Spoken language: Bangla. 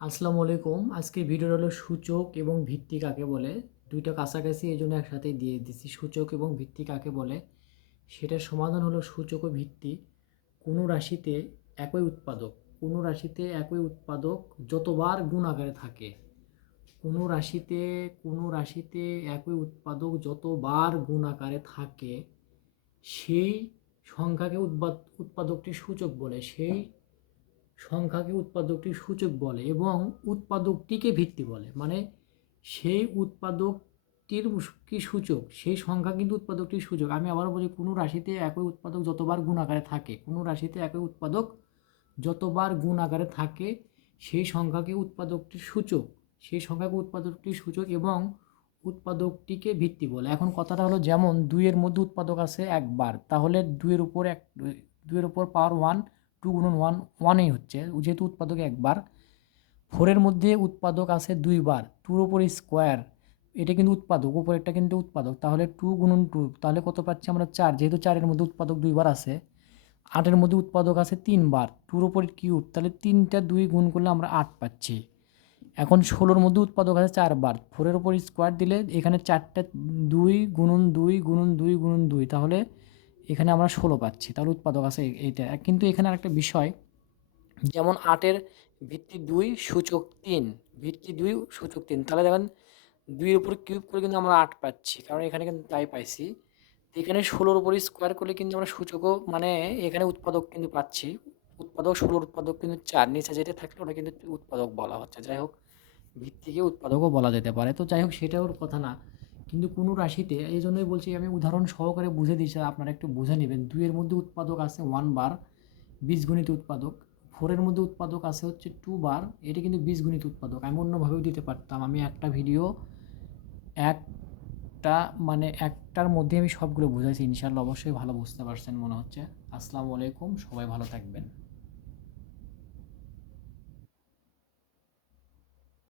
আসসালামু আলাইকুম। আজকের ভিডিওটা হলো সূচক এবং ভিত্তি কাকে বলে। দুইটা কাছাকাছি এজন্য একসাথে দিয়ে দিচ্ছি। সূচক এবং ভিত্তি কাকে বলে সেটার সমাধান হলো সূচক ও ভিত্তি। কোনো রাশিতে একই উৎপাদক যতবার গুণ আকারে থাকে, কোনো রাশিতে একই উৎপাদক যতবার গুণ আকারে থাকে সেই সংখ্যাকে উৎপাদকটির সূচক বলে। সংখ্যাকে উৎপাদকটির সূচক বলে এবং উৎপাদকটিকে ভিত্তি বলে। মানে সেই উৎপাদকটির কি সূচক, সেই সংখ্যা কিন্তু উৎপাদকটির সূচক। আমি আবারও বলি, কোনো রাশিতে একই উৎপাদক যতবার গুণ আকারে থাকে, সেই সংখ্যাকে উৎপাদকটির সূচক এবং উৎপাদকটিকে ভিত্তি বলে। এখন কথাটা হলো, যেমন দুইয়ের মধ্যে উৎপাদক আছে একবার, তাহলে দুইয়ের উপর পাওয়ার ওয়ান, টু গুণন ওয়ান, ওয়ানেই হচ্ছে, যেহেতু উৎপাদক একবার। ফোরের মধ্যে উৎপাদক আছে দুইবার, টুর ওপর স্কোয়ার, এটা কিন্তু উৎপাদক, উপরেরটা কিন্তু উৎপাদক, তাহলে টু গুণন টু, তাহলে কত পাচ্ছি আমরা? চার, যেহেতু চারের মধ্যে উৎপাদক দুইবার আছে। আটের মধ্যে উৎপাদক আছে তিনবার, টুর ওপর কিউব, তাহলে তিনটা দুই গুণ করলে আমরা আট পাচ্ছি। এখন ষোলোর মধ্যে উৎপাদক আছে চারবার, ফোরের ওপর স্কোয়ার দিলে এখানে চারটা দুই গুণন দুই গুণন দুই গুণন দুই, তাহলে এখানে আমরা 16 পাচ্ছি। তাহলে উৎপাদক আছে এইটা। কিন্তু এখানে আরেকটা বিষয়, যেমন আটের ভিত্তি দুই সূচক তিন, তাহলে দেখেন দুইয়ের উপর কিউব করে কিন্তু আমরা আট পাচ্ছি, কারণ এখানে কিন্তু তাই পাইছি। এখানে ষোলোর উপর স্কোয়ার করলে কিন্তু আমরা সূচকও, মানে এখানে উৎপাদক কিন্তু পাচ্ছি। ষোলোর উৎপাদক কিন্তু চার, নিচে যেটা থাকলে ওটা কিন্তু উৎপাদক বলা হচ্ছে। যাই হোক, ভিত্তিকে উৎপাদকও বলা যেতে পারে। তো যাই হোক, সেটা ওর কথা না। কিন্তু কোনো রাশিতে, এই জন্যই বলছি, আমি উদাহরণ সহকারে বুঝে দিচ্ছি, আপনারা একটু বুঝে নেবেন। দুইয়ের মধ্যে উৎপাদক আছে ওয়ান বার, বীজগণিত উৎপাদক। ফোরের মধ্যে উৎপাদক আছে হচ্ছে টু বার, এটা কিন্তু বীজগণিত উৎপাদক। আমি অন্যভাবেও দিতে পারতাম। আমি একটা ভিডিও একটা মানে একটার মধ্যে আমি সবগুলো বুঝাইছি। ইনশাল্লাহ অবশ্যই ভালো বুঝতে পারছেন মনে হচ্ছে। আসসালামু আলাইকুম, সবাই ভালো থাকবেন।